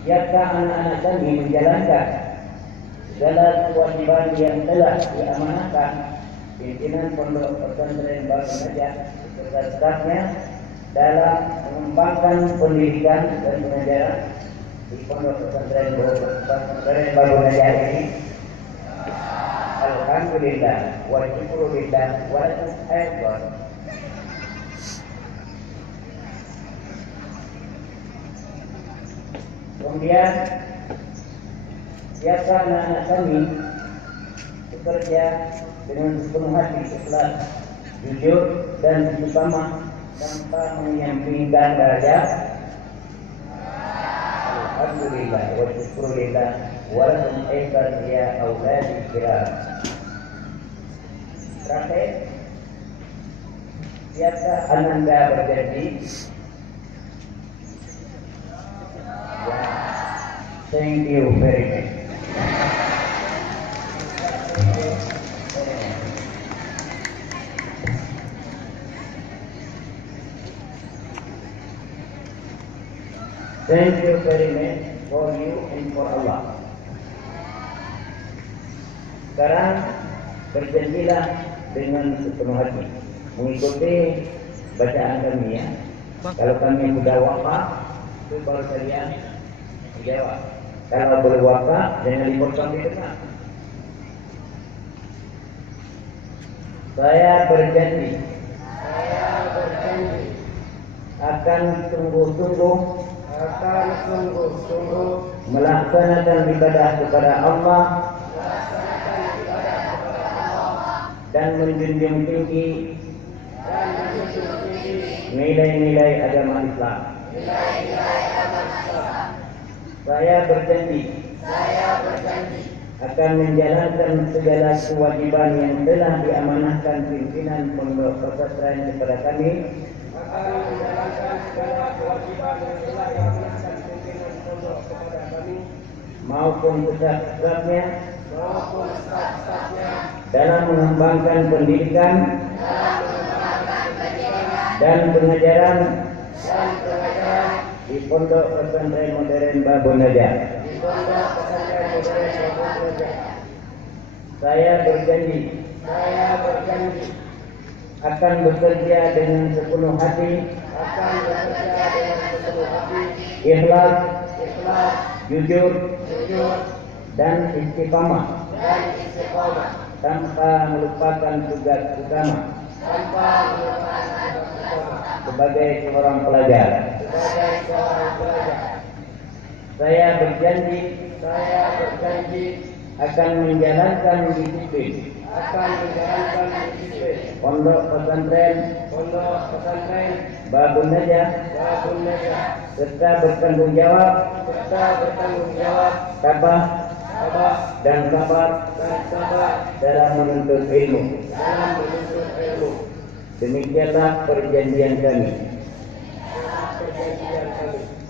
Jika anak-anak kami menjalankan segala kewajiban yang telah diamanahkan pimpinan Pondok Pesantren Baru Najah beserta stafnya dalam mengembangkan pendidikan dan pengajaran di Pondok Pesantren Baru Najah ini, alhamdulillah wa syukurillah wa alhamdulillah. Kemudian biasa anak-anak kami bekerja dengan sepenuh hati, ikhlas, jujur dan istiqamah tanpa menyampingkan derajat. Alhamdulillah wa syukurillah wa lakum aidan ya auladi kiram. Terakhir, biasa Ananda berjanji. Thank you very much. Thank you very much for you and for Allah. Sekarang berjanjilah dengan sepenuh hati mengikuti bacaan kami ya. Kalau kami sudah wafat, itu baru kalian jawab. Kalau belum wafat, jangan dipotong di tengah. Saya berjanji akan sungguh-sungguh melaksanakan ibadah kepada Allah dan menjunjung tinggi nilai-nilai agama Islam. Saya berjanji akan menjalankan segala kewajiban yang telah diamanahkan pimpinan Pondok Pesantren kepada kami, maupun staf-stafnya dalam mengembangkan pendidikan dan pengajaran di Pondok Pesantren Modern Baru Najah. Saya berjanji akan bekerja dengan sepenuh hati, ikhlas, jujur, dan istiqamah tanpa melupakan tugas utama sebagai seorang pelajar. Saya berjanji akan menjalankan disiplin Pondok Pesantren Baru Najah serta bertanggung jawab tabah dan sabar dalam menuntut ilmu. Demikianlah perjanjian kami.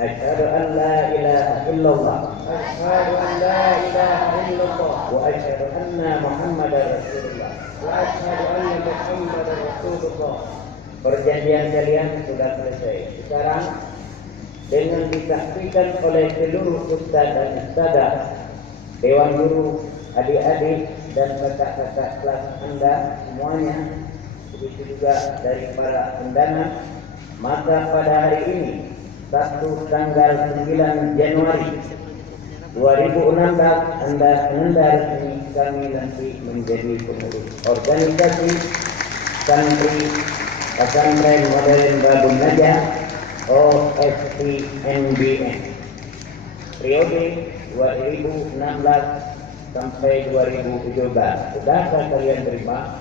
Asyhadu an la ilaha illallah wa asyhadu anna Muhammadar Rasulullah. Perjanjian kalian sudah selesai. Sekarang dengan disaksikan oleh seluruh ustaz dan ustazah, dewan guru, adik-adik dan kakak-kakak kelas Anda semuanya, begitu juga dari para pendana, maka pada hari ini Sabtu tanggal 9 Januari 2016 Anda resmi kami nanti menjadi pengurus organisasi Santri Pesantren Modern Baru Najah OSPNBN periode 2016 sampai 2017. Sudahkah kalian terima?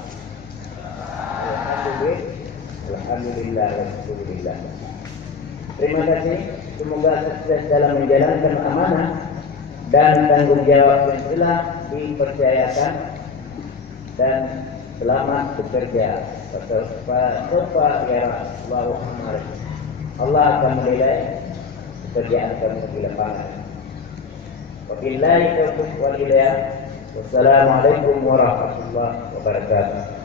Alhamdulillah. Terima kasih. Semoga sukses dalam menjalankan amanah dan tanggung jawab yang telah dipercayakan, dan selamat bekerja. Allah akan menilai pekerjaan kamu di lapangan. Wabillahi taufiq wal hidayah. Wassalamualaikum warahmatullahi wabarakatuh.